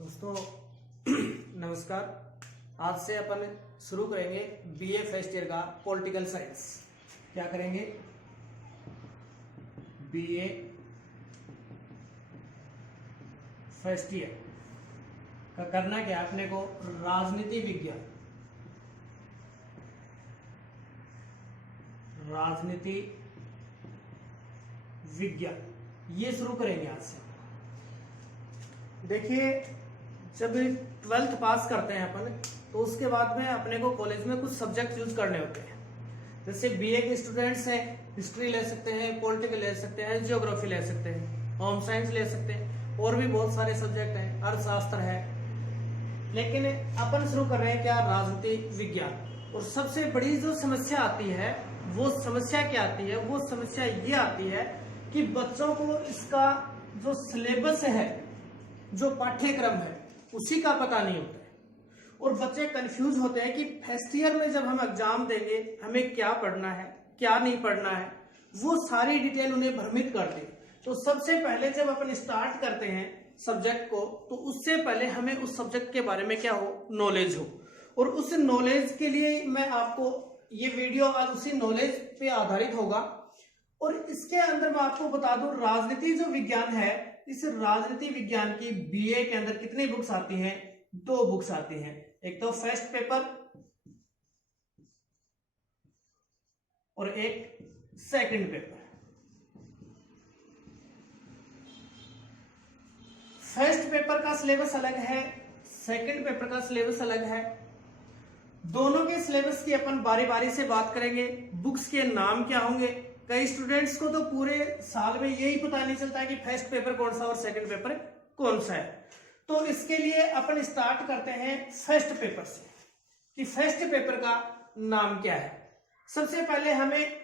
दोस्तों नमस्कार। आज से अपन शुरू करेंगे बीए फर्स्ट ईयर का पॉलिटिकल साइंस। क्या करेंगे? बीए फर्स्ट ईयर का करना क्या अपने को? राजनीति विज्ञान, राजनीति विज्ञान ये शुरू करेंगे आज से। देखिए, जब 12th पास करते हैं अपन तो उसके बाद में अपने को कॉलेज में कुछ सब्जेक्ट चूज करने होते हैं। जैसे बीए के स्टूडेंट्स हैं, हिस्ट्री ले सकते हैं, पॉलिटिकल ले सकते हैं, ज्योग्राफी ले सकते हैं, होम साइंस ले सकते हैं, और भी बहुत सारे सब्जेक्ट हैं, अर्थशास्त्र है। लेकिन अपन शुरू कर रहे हैं क्या? राजनीति विज्ञान। और सबसे बड़ी जो समस्या आती है वो समस्या क्या आती है? वो समस्या ये आती है कि बच्चों को इसका जो सिलेबस है, जो पाठ्यक्रम है, उसी का पता नहीं होता है। और बच्चे कंफ्यूज होते हैं कि फर्स्ट ईयर में जब हम एग्जाम देंगे हमें क्या पढ़ना है, क्या नहीं पढ़ना है, वो सारी डिटेल उन्हें भ्रमित करती है। तो सबसे पहले जब अपन स्टार्ट करते हैं सब्जेक्ट को, तो उससे पहले हमें उस सब्जेक्ट के बारे में क्या हो? नॉलेज हो। और उस नॉलेज के लिए मैं आपको ये वीडियो आज उसी नॉलेज पे आधारित होगा। और इसके अंदर मैं आपको बता दूं, राजनीति जो विज्ञान है, इस राजनीति विज्ञान की बीए के अंदर कितनी बुक्स आती हैं? 2 बुक्स आती हैं। एक तो फर्स्ट पेपर और एक सेकंड पेपर। फर्स्ट पेपर का सिलेबस अलग है, सेकंड पेपर का सिलेबस अलग है। दोनों के सिलेबस की अपन बारी बारी से बात करेंगे। बुक्स के नाम क्या होंगे? कई स्टूडेंट्स को तो पूरे साल में यही पता नहीं चलता है कि फर्स्ट पेपर कौन सा और सेकंड पेपर कौन सा है। तो इसके लिए अपन स्टार्ट करते हैं फर्स्ट पेपर से कि फर्स्ट पेपर का नाम क्या है। सबसे पहले हमें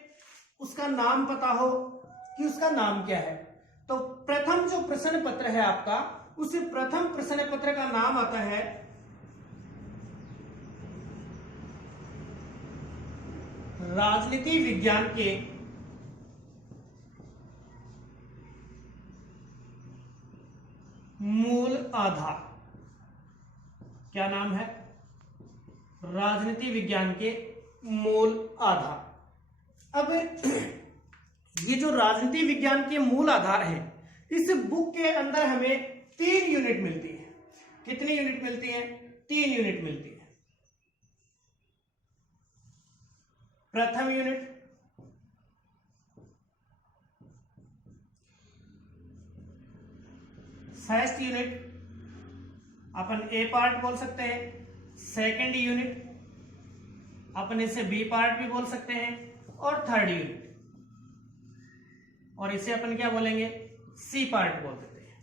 उसका नाम पता हो कि उसका नाम क्या है। तो प्रथम जो प्रश्न पत्र है आपका, उस प्रथम प्रश्न पत्र का नाम आता है राजनीति विज्ञान के मूल आधार। क्या नाम है? राजनीति विज्ञान के मूल आधार। अब ये जो राजनीति विज्ञान के मूल आधार है, इस बुक के अंदर हमें 3 यूनिट मिलती है। कितनी यूनिट मिलती है? 3 यूनिट मिलती है। प्रथम यूनिट, फर्स्ट यूनिट अपन ए पार्ट बोल सकते हैं, सेकंड यूनिट अपन इसे बी पार्ट भी बोल सकते हैं, और थर्ड यूनिट और इसे अपन क्या बोलेंगे? सी पार्ट बोल देते हैं।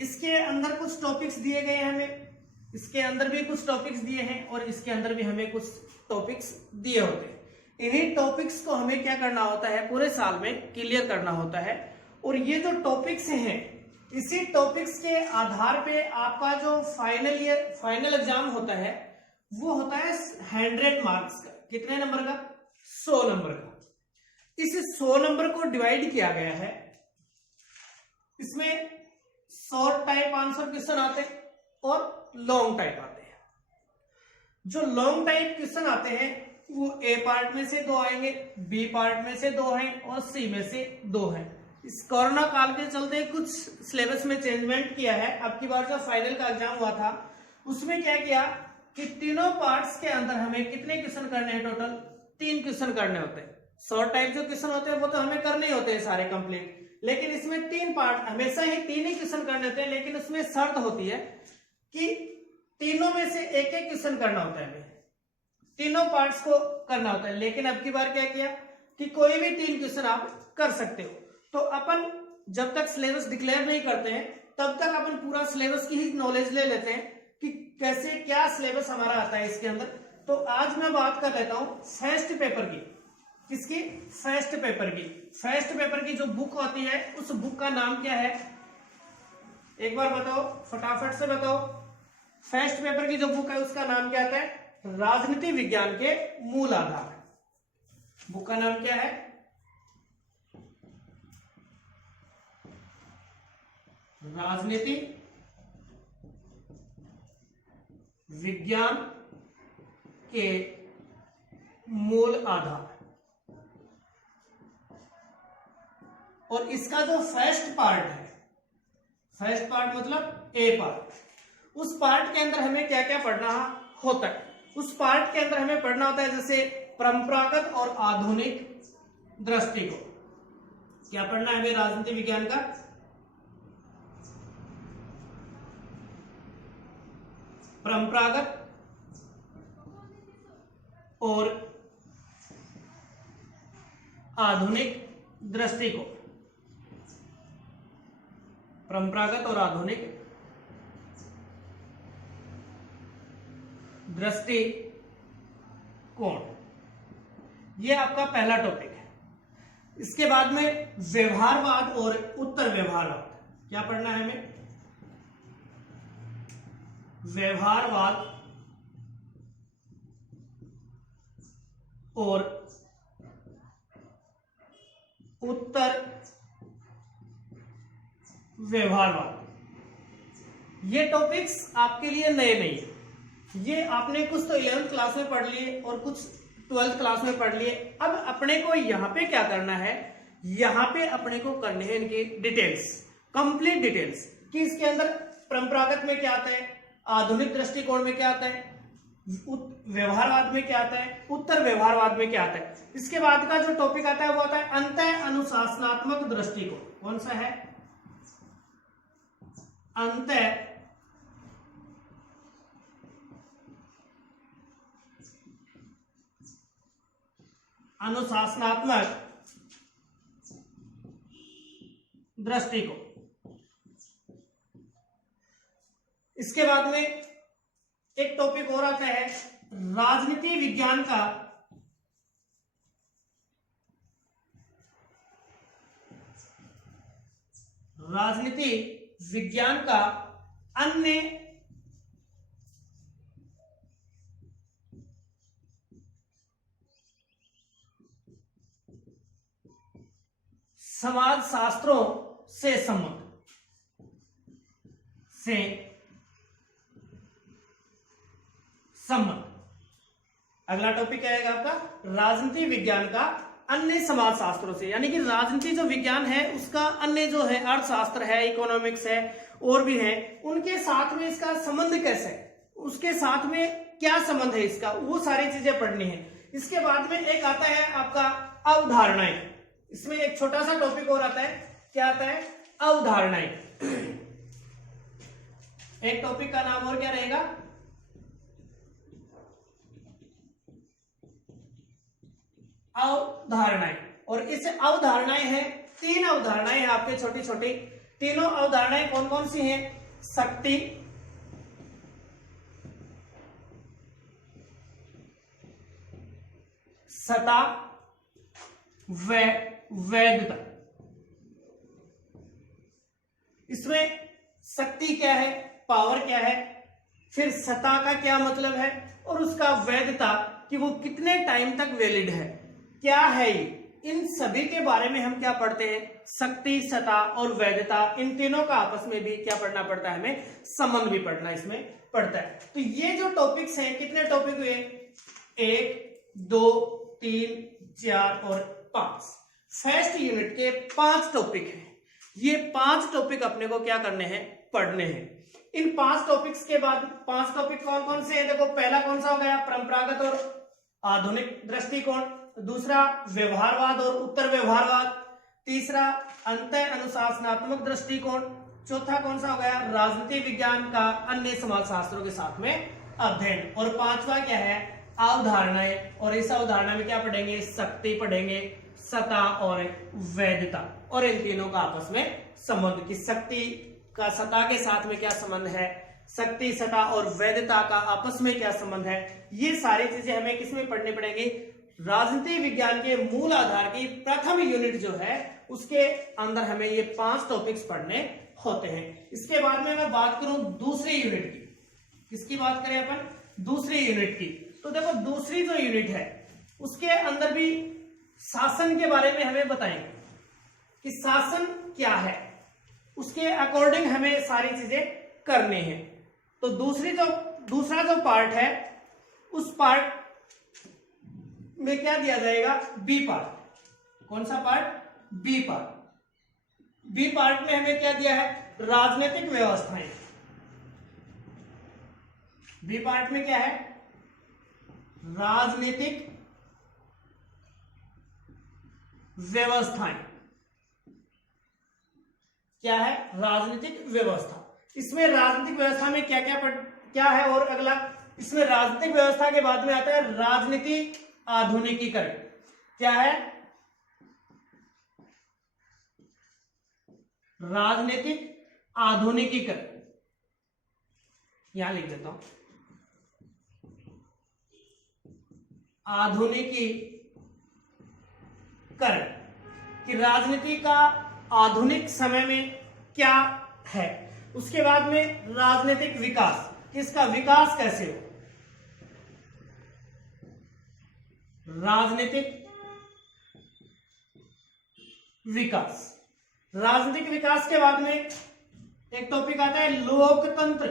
इसके अंदर कुछ टॉपिक्स दिए गए हैं हमें, इसके अंदर भी कुछ टॉपिक्स दिए हैं, और इसके अंदर भी हमें कुछ टॉपिक्स दिए होते हैं। इन्हीं टॉपिक्स को हमें क्या करना होता है? पूरे साल में क्लियर करना होता है। और ये जो टॉपिक्स हैं, इसी टॉपिक्स के आधार पे आपका जो फाइनल एग्जाम होता है वो होता है 100 मार्क्स का। कितने नंबर का? 100 नंबर का। इस 100 नंबर को डिवाइड किया गया है। इसमें शॉर्ट टाइप आंसर क्वेश्चन आते हैं और लॉन्ग टाइप आते हैं। जो लॉन्ग टाइप क्वेश्चन आते हैं वो ए पार्ट में से 2 आएंगे, बी पार्ट में से 2 हैं, और सी में से 2 हैं। इस कोरोना काल के चलते कुछ सिलेबस में चेंजमेंट किया है। अब की बार जो फाइनल का एग्जाम हुआ था उसमें क्या किया कि तीनों पार्ट्स के अंदर हमें कितने क्वेश्चन करने हैं? टोटल 3 क्वेश्चन करने होते हैं। शॉर्ट टाइप जो क्वेश्चन होते हैं वो तो हमें करने ही होते हैं सारे कंप्लीट, लेकिन इसमें 3 पार्ट, हमेशा ही 3 ही क्वेश्चन करने होते हैं। लेकिन उसमें शर्त होती है कि तीनों में से एक एक क्वेश्चन करना होता है, हमें तीनों पार्ट्स को करना होता है। लेकिन अब की बार क्या किया कि कोई भी 3 क्वेश्चन आप कर सकते हो। तो अपन जब तक सिलेबस डिक्लेयर नहीं करते हैं तब तक अपन पूरा सिलेबस की ही नॉलेज ले लेते हैं कि कैसे क्या सिलेबस हमारा आता है इसके अंदर। तो आज मैं बात कर लेता हूं फर्स्ट पेपर की। किसकी? फर्स्ट पेपर की। फर्स्ट पेपर की जो बुक होती है उस बुक का नाम क्या है? एक बार बताओ, फटाफट से बताओ। फर्स्ट पेपर की जो बुक है उसका नाम क्या आता है? राजनीति विज्ञान के मूल आधार। बुक का नाम क्या है? राजनीति विज्ञान के मूल आधार। और इसका जो फर्स्ट पार्ट है, फर्स्ट पार्ट मतलब ए पार्ट, उस पार्ट के अंदर हमें क्या क्या पढ़ना होता है? उस पार्ट के अंदर हमें पढ़ना होता है जैसे परंपरागत और आधुनिक दृष्टिकोण। क्या पढ़ना है हमें राजनीति विज्ञान का? परंपरागत और आधुनिक दृष्टिकोण। परंपरागत और आधुनिक दृष्टिकोण, ये आपका पहला टॉपिक है। इसके बाद में व्यवहारवाद और उत्तर व्यवहारवाद। क्या पढ़ना है हमें? व्यवहारवाद और उत्तर व्यवहारवाद। ये टॉपिक्स आपके लिए नए नहीं है, ये आपने कुछ तो 11th क्लास में पढ़ लिए और कुछ 12th क्लास में पढ़ लिए। अब अपने को यहाँ पे क्या करना है, यहाँ पे अपने को करने हैं इनकी डिटेल्स, कंप्लीट डिटेल्स, कि इसके अंदर परंपरागत में क्या आता है, आधुनिक दृष्टिकोण में क्या आता है, व्यवहारवाद में क्या आता है, उत्तर व्यवहारवाद में क्या आता है। इसके बाद का जो टॉपिक आता है वो आता है अंतः अनुशासनात्मक दृष्टिकोण। कौन सा है? अंतः अनुशासनात्मक दृष्टिकोण। इसके बाद में एक टॉपिक और आता है राजनीति विज्ञान का अन्य समाज शास्त्रों से संबंध अगला टॉपिक क्या आएगा आपका? राजनीति विज्ञान का अन्य समाज शास्त्रों से, यानी कि राजनीति जो विज्ञान है उसका अन्य जो है अर्थशास्त्र है, इकोनॉमिक्स है और भी है, उनके साथ में इसका संबंध कैसे है, उसके साथ में क्या संबंध है इसका, वो सारी चीजें पढ़नी है। इसके बाद में एक आता है आपका अवधारणाएं। इसमें एक छोटा सा टॉपिक और आता है, क्या आता है? अवधारणाएं। एक टॉपिक का नाम और क्या रहेगा? अवधारणाएं। और इस अवधारणाएं हैं, 3 अवधारणाएं हैं आपके छोटी छोटी। तीनों अवधारणाएं कौन कौन सी हैं? शक्ति, सत्ता, वैधता। इसमें शक्ति क्या है, पावर क्या है, फिर सत्ता का क्या मतलब है, और उसका वैधता कि वो कितने टाइम तक वैलिड है, क्या है ये, इन सभी के बारे में हम क्या पढ़ते हैं? शक्ति, सत्ता और वैधता, इन तीनों का आपस में भी क्या पढ़ना पड़ता है हमें? संबंध भी पढ़ना इसमें पड़ता है। तो ये जो टॉपिक्स हैं, कितने टॉपिक हुए? 1, 2, 3, 4 और 5। फर्स्ट यूनिट के 5 टॉपिक हैं। ये 5 टॉपिक अपने को क्या करने हैं? पढ़ने हैं। इन 5 टॉपिक्स के बाद 5 टॉपिक कौन कौन से हैं? देखो, पहला कौन सा हो गया? परंपरागत और आधुनिक दृष्टिकोण। दूसरा व्यवहारवाद और उत्तर व्यवहारवाद। तीसरा अंतः अनुशासनात्मक दृष्टिकोण। चौथा कौन सा हो गया? राजनीति विज्ञान का अन्य समाजशास्त्रों के साथ में अध्ययन। और 5वां क्या है? अवधारणाएं। और इस अवधारणा में क्या पढ़ेंगे? शक्ति पढ़ेंगे, सत्ता और वैधता, और इन तीनों का आपस में संबंध, कि शक्ति का सत्ता के साथ में क्या संबंध है, शक्ति, सत्ता और वैधता का आपस में क्या संबंध है। ये सारी चीजें हमें किसमें पढ़नी पड़ेंगी? राजनीति विज्ञान के मूल आधार की प्रथम यूनिट जो है उसके अंदर हमें ये 5 टॉपिक्स पढ़ने होते हैं। इसके बाद में मैं बात करूं दूसरी यूनिट की। किसकी बात करें अपन? दूसरी यूनिट की। तो देखो, दूसरी जो यूनिट है उसके अंदर भी शासन के बारे में हमें बताएंगे कि शासन क्या है, उसके अकॉर्डिंग हमें सारी चीजें करनी है। तो दूसरी जो दूसरा जो पार्ट है उस पार्ट में क्या दिया जाएगा, बी पार्ट। कौन सा part, B part. B part में हमें क्या दिया है, राजनीतिक व्यवस्थाएं। बी पार्ट में क्या है, राजनीतिक व्यवस्थाएं। क्या है, राजनीतिक व्यवस्था। इसमें राजनीतिक व्यवस्था में क्या क्या है, और अगला इसमें राजनीतिक व्यवस्था के बाद में आता है राजनीति आधुनिकीकरण। क्या है, राजनीतिक आधुनिकीकरण। यहां लिख देता हूं, आधुनिकीकरण, कि राजनीति का आधुनिक समय में क्या है। उसके बाद में राजनीतिक विकास, किसका विकास कैसे हो, राजनीतिक विकास। राजनीतिक विकास के बाद में एक टॉपिक आता है लोकतंत्र।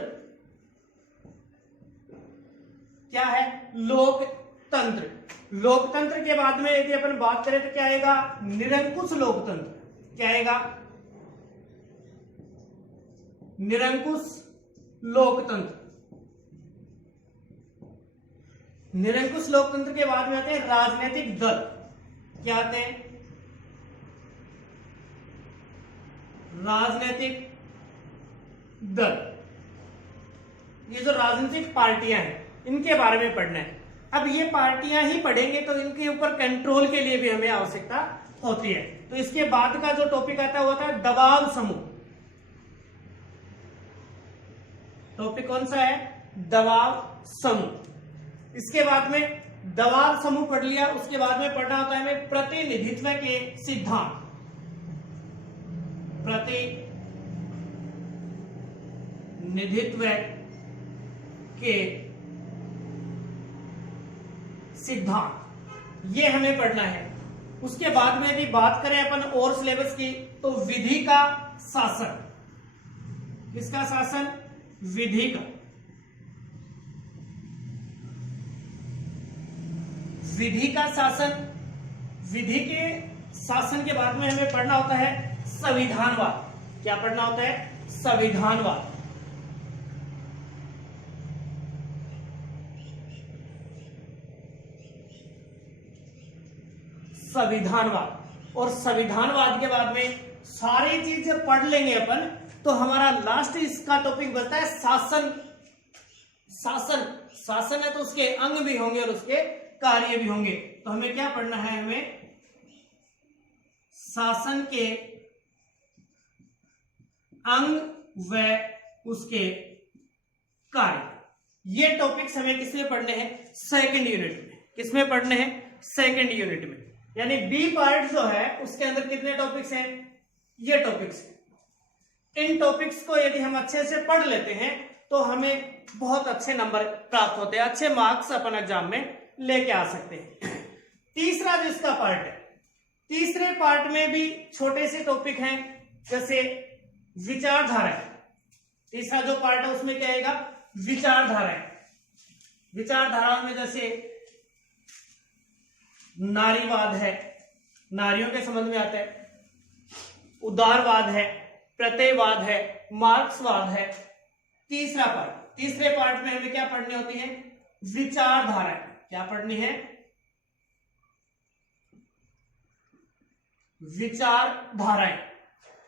क्या है, लोकतंत्र। लोकतंत्र के बाद में यदि अपन बात करें तो क्या आएगा, निरंकुश लोकतंत्र। क्या आएगा, निरंकुश लोकतंत्र। निरंकुश लोकतंत्र के बाद में आते हैं राजनीतिक दल। क्या आते हैं, राजनीतिक दल। ये जो राजनीतिक पार्टियां हैं इनके बारे में पढ़ना है। अब ये पार्टियां ही पढ़ेंगे तो इनके ऊपर कंट्रोल के लिए भी हमें आवश्यकता होती है। तो इसके बाद का जो टॉपिक आता है वो होता है दबाव समूह। टॉपिक कौन सा है, दबाव समूह। इसके बाद में दबाव समूह पढ़ लिया, उसके बाद में पढ़ना होता है हमें प्रतिनिधित्व के सिद्धांत। प्रतिनिधित्व के सिद्धांत, ये हमें पढ़ना है। उसके बाद में यदि बात करें अपन और सिलेबस की तो विधि का शासन। किसका शासन, विधि का। विधि का शासन। विधि के शासन के बाद में हमें पढ़ना होता है संविधानवाद। क्या पढ़ना होता है, संविधानवाद। संविधानवाद। और संविधानवाद के बाद में सारी चीजें पढ़ लेंगे अपन तो हमारा लास्ट इसका टॉपिक बचता है शासन। शासन, शासन है तो उसके अंग भी होंगे और उसके कार्य भी होंगे। तो हमें क्या पढ़ना है, हमें शासन के अंग व उसके कार्य। ये टॉपिक्स हमें किसमें पढ़ने हैं, सेकंड यूनिट में। किसमें पढ़ने हैं, सेकंड यूनिट में। यानी बी पार्ट जो है उसके अंदर कितने टॉपिक्स हैं, ये टॉपिक्स। इन टॉपिक्स को यदि हम अच्छे से पढ़ लेते हैं तो हमें बहुत अच्छे नंबर प्राप्त होते हैं, अच्छे मार्क्स अपन एग्जाम में लेके आ सकते हैं। तीसरा जो इसका पार्ट है, तीसरे पार्ट में भी छोटे से टॉपिक हैं, जैसे विचारधारा। तीसरा जो पार्ट है उसमें क्या आएगा, विचारधारा। विचारधारा में जैसे नारीवाद है, नारियों के संबंध में आता है, उदारवाद है, प्रत्ययवाद है, मार्क्सवाद है। तीसरा पार्ट, तीसरे पार्ट में हमें क्या पढ़नी होती है, विचारधारा। क्या पढ़नी है, विचारधाराएं।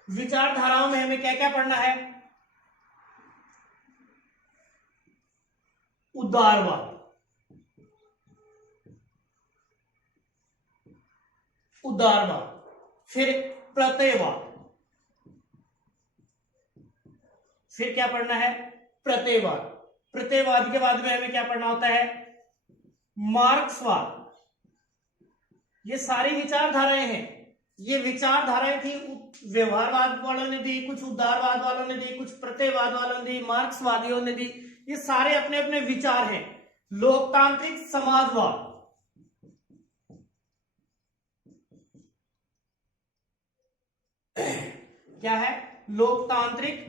विचारधाराओं में हमें क्या क्या पढ़ना है, उदारवाद, उदारवाद, फिर प्रत्ययवाद, फिर क्या पढ़ना है, प्रत्ययवाद। प्रत्ययवाद के बाद में हमें क्या पढ़ना होता है, मार्क्सवाद। ये सारी विचारधाराएं हैं। ये विचारधाराएं थी, व्यवहारवाद वालों ने दी, कुछ उदारवाद वालों ने दी, कुछ प्रत्ययवाद वालों ने दी, मार्क्सवादियों ने दी। ये सारे अपने अपने विचार हैं। लोकतांत्रिक समाजवाद, क्या है, लोकतांत्रिक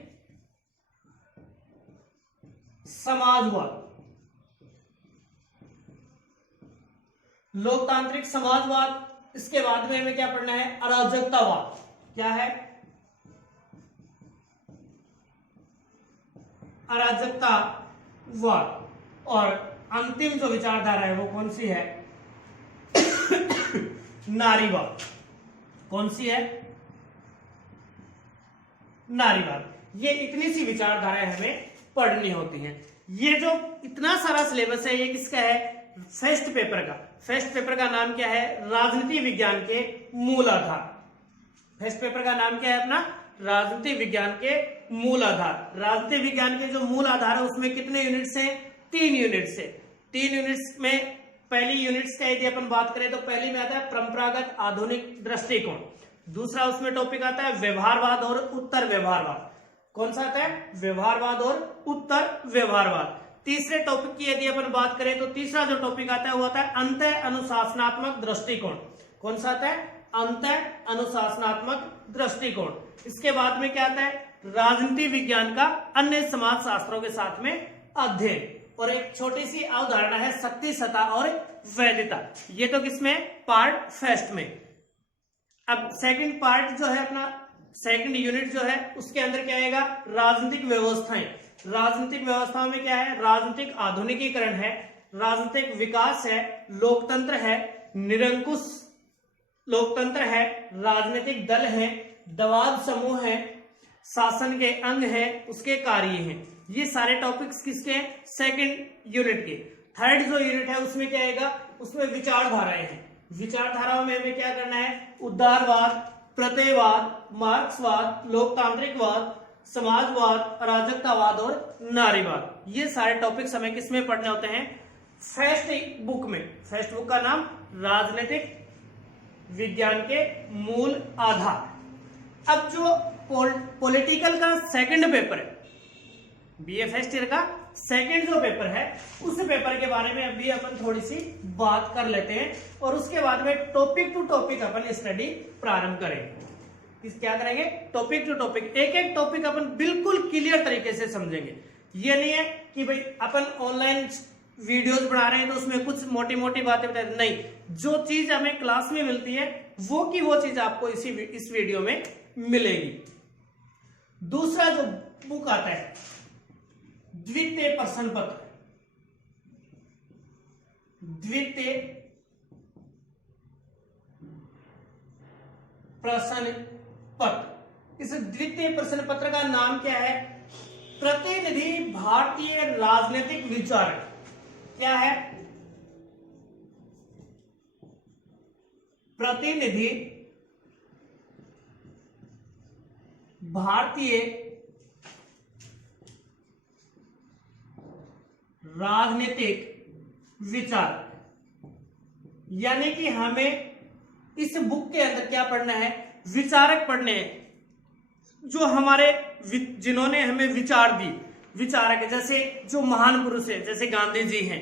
समाजवाद। लोकतांत्रिक समाजवाद, इसके बाद में हमें क्या पढ़ना है, अराजकतावाद। क्या है, अराजकतावाद। और अंतिम जो विचारधारा है वो कौन सी है, नारीवाद। कौन सी है, नारीवाद। ये इतनी सी विचारधाराएं हमें पढ़नी होती हैं। ये जो इतना सारा सिलेबस है ये किसका है, फर्स्ट पेपर का। फर्स्ट पेपर का नाम क्या है, राजनीति विज्ञान के मूल आधार। फर्स्ट पेपर का नाम क्या है अपना, राजनीति विज्ञान के मूल आधार। राजनीति विज्ञान के जो मूल आधार है उसमें कितने यूनिट्स हैं, 3 यूनिट्स है। 3 यूनिट्स में पहली यूनिट्स का यदि अपन बात करें तो पहली में आता है परंपरागत आधुनिक दृष्टिकोण। दूसरा उसमें टॉपिक आता है व्यवहारवाद और उत्तर व्यवहारवाद। कौन सा आता है, व्यवहारवाद और उत्तर व्यवहारवाद। तीसरे टॉपिक की यदि अपन बात करें तो तीसरा जो टॉपिक आता है वो आता है अंतः अनुशासनात्मक दृष्टिकोण। कौन सा आता है, अंतः अनुशासनात्मक दृष्टिकोण। इसके बाद में क्या आता है, राजनीति विज्ञान का अन्य समाज शास्त्रों के साथ में अध्ययन। और एक छोटी सी अवधारणा है शक्ति, सत्ता और वैधता। ये तो किसमें, पार्ट फर्स्ट में। अब सेकंड पार्ट जो है अपना, सेकंड यूनिट जो है उसके अंदर क्या आएगा, राजनीतिक व्यवस्थाएं। राजनीतिक व्यवस्थाओं में क्या है, राजनीतिक आधुनिकीकरण है, राजनीतिक विकास है, लोकतंत्र है, निरंकुश लोकतंत्र है, राजनीतिक दल है, दबाव समूह है, शासन के अंग है, उसके कार्य हैं। ये सारे टॉपिक्स किसके हैं, सेकंड यूनिट के। थर्ड जो यूनिट है उसमें क्या आएगा, उसमें विचारधाराएं हैं। विचारधाराओं में हमें क्या करना है, उदारवाद, प्रत्ययवाद, मार्क्सवाद, लोकतांत्रिकवाद, समाजवाद, अराजकतावाद और नारीवाद। ये सारे टॉपिक्स हमें किसमें पढ़ने होते हैं, फर्स्ट बुक में। फर्स्ट बुक का नाम राजनीतिक विज्ञान के मूल आधार। अब जो पॉलिटिकल का सेकंड पेपर है, बीए फर्स्ट ईयर का सेकंड जो पेपर है, उस पेपर के बारे में अभी अपन थोड़ी सी बात कर लेते हैं और उसके बाद में टॉपिक टू टॉपिक अपन स्टडी प्रारंभ करेंगे। क्या करेंगे, टॉपिक टू टॉपिक, एक एक टॉपिक अपन बिल्कुल क्लियर तरीके से समझेंगे। ये नहीं है कि भाई अपन ऑनलाइन वीडियोस बना रहे हैं तो उसमें कुछ मोटी मोटी बातें बता, नहीं, जो चीज हमें क्लास में मिलती है वो की वो चीज आपको इस वीडियो में मिलेगी। दूसरा जो बुक आता है, द्वितीय प्रश्न पत्र। द्वितीय प्रश्न पत्र। इस द्वितीय प्रश्न पत्र का नाम क्या है, प्रतिनिधि भारतीय राजनीतिक विचारक। क्या है, प्रतिनिधि भारतीय राजनीतिक विचार। यानी कि हमें इस बुक के अंदर क्या पढ़ना है, विचारक पढ़ने हैं, जो हमारे जिन्होंने हमें विचार दी। विचारक है, जैसे जो महान पुरुष है, जैसे गांधी जी हैं,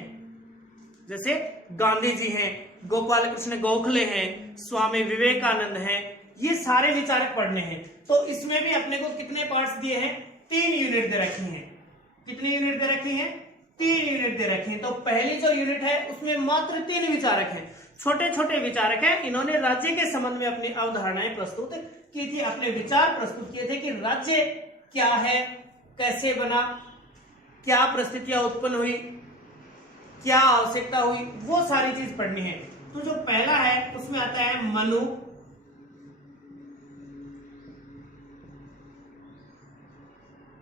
जैसे गांधी जी हैं, गोपाल कृष्ण गोखले हैं, स्वामी विवेकानंद हैं, ये सारे विचारक पढ़ने हैं। तो इसमें भी अपने को कितने पार्ट्स दिए हैं, 3 यूनिट दे रखी हैं। कितनी यूनिट दे रखी हैं, 3 यूनिट दे रखी हैं। तो पहली जो यूनिट है उसमें मात्र 3 विचारक हैं, छोटे छोटे विचारक हैं। इन्होंने राज्य के संबंध में अपनी अवधारणाएं प्रस्तुत की थी, अपने विचार प्रस्तुत किए थे कि राज्य क्या है, कैसे बना, क्या परिस्थितियां उत्पन्न हुई, क्या आवश्यकता हुई, वो सारी चीज पढ़नी है। तो जो पहला है उसमें आता है मनु,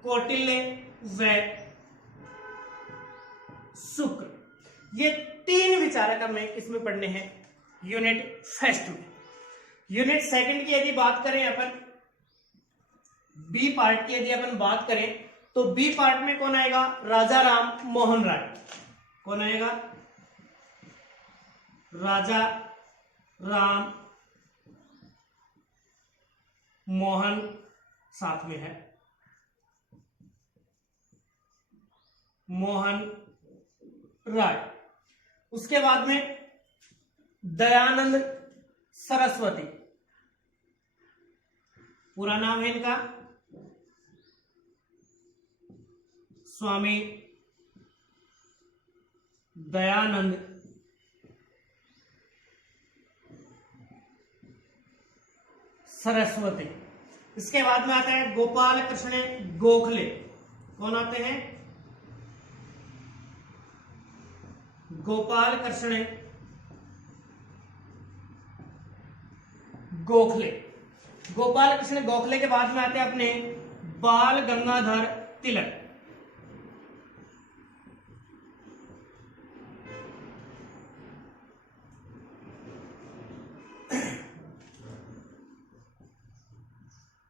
कौटिल्य व शुक्र। ये 3 विचारक हमें इसमें पढ़ने हैं यूनिट फर्स्ट में। यूनिट सेकंड की यदि बात करें अपन, बी पार्ट की यदि अपन बात करें तो बी पार्ट में कौन आएगा, राजा राम मोहन राय। कौन आएगा, राजा राम मोहन, साथ में है मोहन राय। उसके बाद में दयानंद सरस्वती, पूरा नाम है इनका स्वामी दयानंद सरस्वती। इसके बाद में आता है गोपाल कृष्ण गोखले। कौन आते हैं? गोपाल कृष्ण गोखले। गोपाल कृष्ण गोखले के बाद में आते हैं अपने बाल गंगाधर तिलक।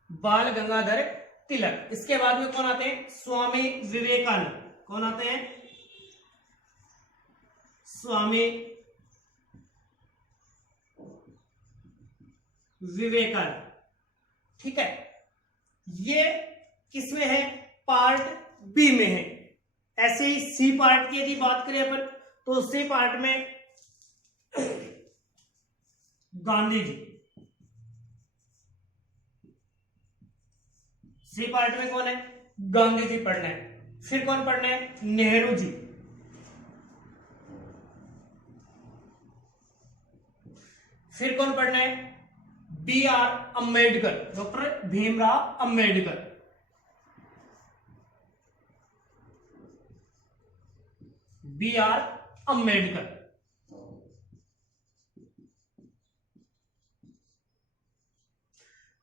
बाल गंगाधर तिलक। इसके बाद में कौन आते हैं? स्वामी विवेकानंद। कौन आते हैं? स्वामी विवेकानंद। ठीक है, ये किसमें है? पार्ट बी में है। ऐसे ही सी पार्ट की यदि बात करें अपन, तो सी पार्ट में गांधी जी। सी पार्ट में कौन है? गांधी जी पढ़ना है। फिर कौन पढ़ना है? नेहरू जी। फिर कौन पढ़ना है? B R Ambedkar, doctor Bhimrao Ambedkar. B R Ambedkar.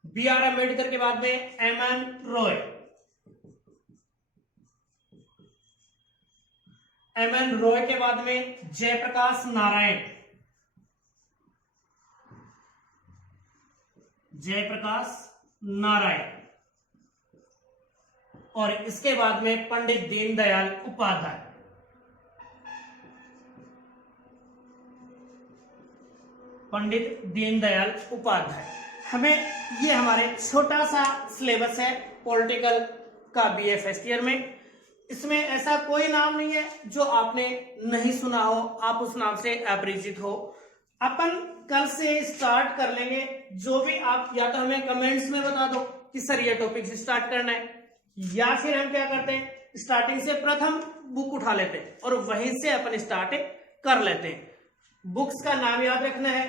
B R Ambedkar के बाद में M N Roy. M N Roy के बाद में जयप्रकाश नारायण। जयप्रकाश नारायण। और इसके बाद में पंडित दीनदयाल उपाध्याय। पंडित दीनदयाल उपाध्याय। हमें ये हमारे छोटा सा सिलेबस है पॉलिटिकल का बीए फर्स्ट ईयर में। इसमें ऐसा कोई नाम नहीं है जो आपने नहीं सुना हो, आप उस नाम से अपरिचित हो। अपन कल से स्टार्ट कर लेंगे। जो भी आप या तो हमें कमेंट्स में बता दो कि सर ये टॉपिक से स्टार्ट करना है, या फिर हम क्या करते हैं, स्टार्टिंग से प्रथम बुक उठा लेते हैं और वहीं से अपन स्टार्ट कर लेते हैं। बुक्स का नाम याद रखना है।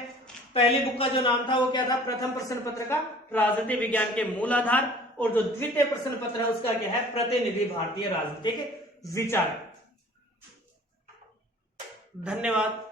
पहली बुक का जो नाम था वो क्या था? प्रथम प्रश्न पत्र का राजनीति विज्ञान के मूल आधार। और जो द्वितीय प्रश्न पत्र है उसका क्या है? प्रतिनिधि भारतीय राजनीति के विचार। धन्यवाद।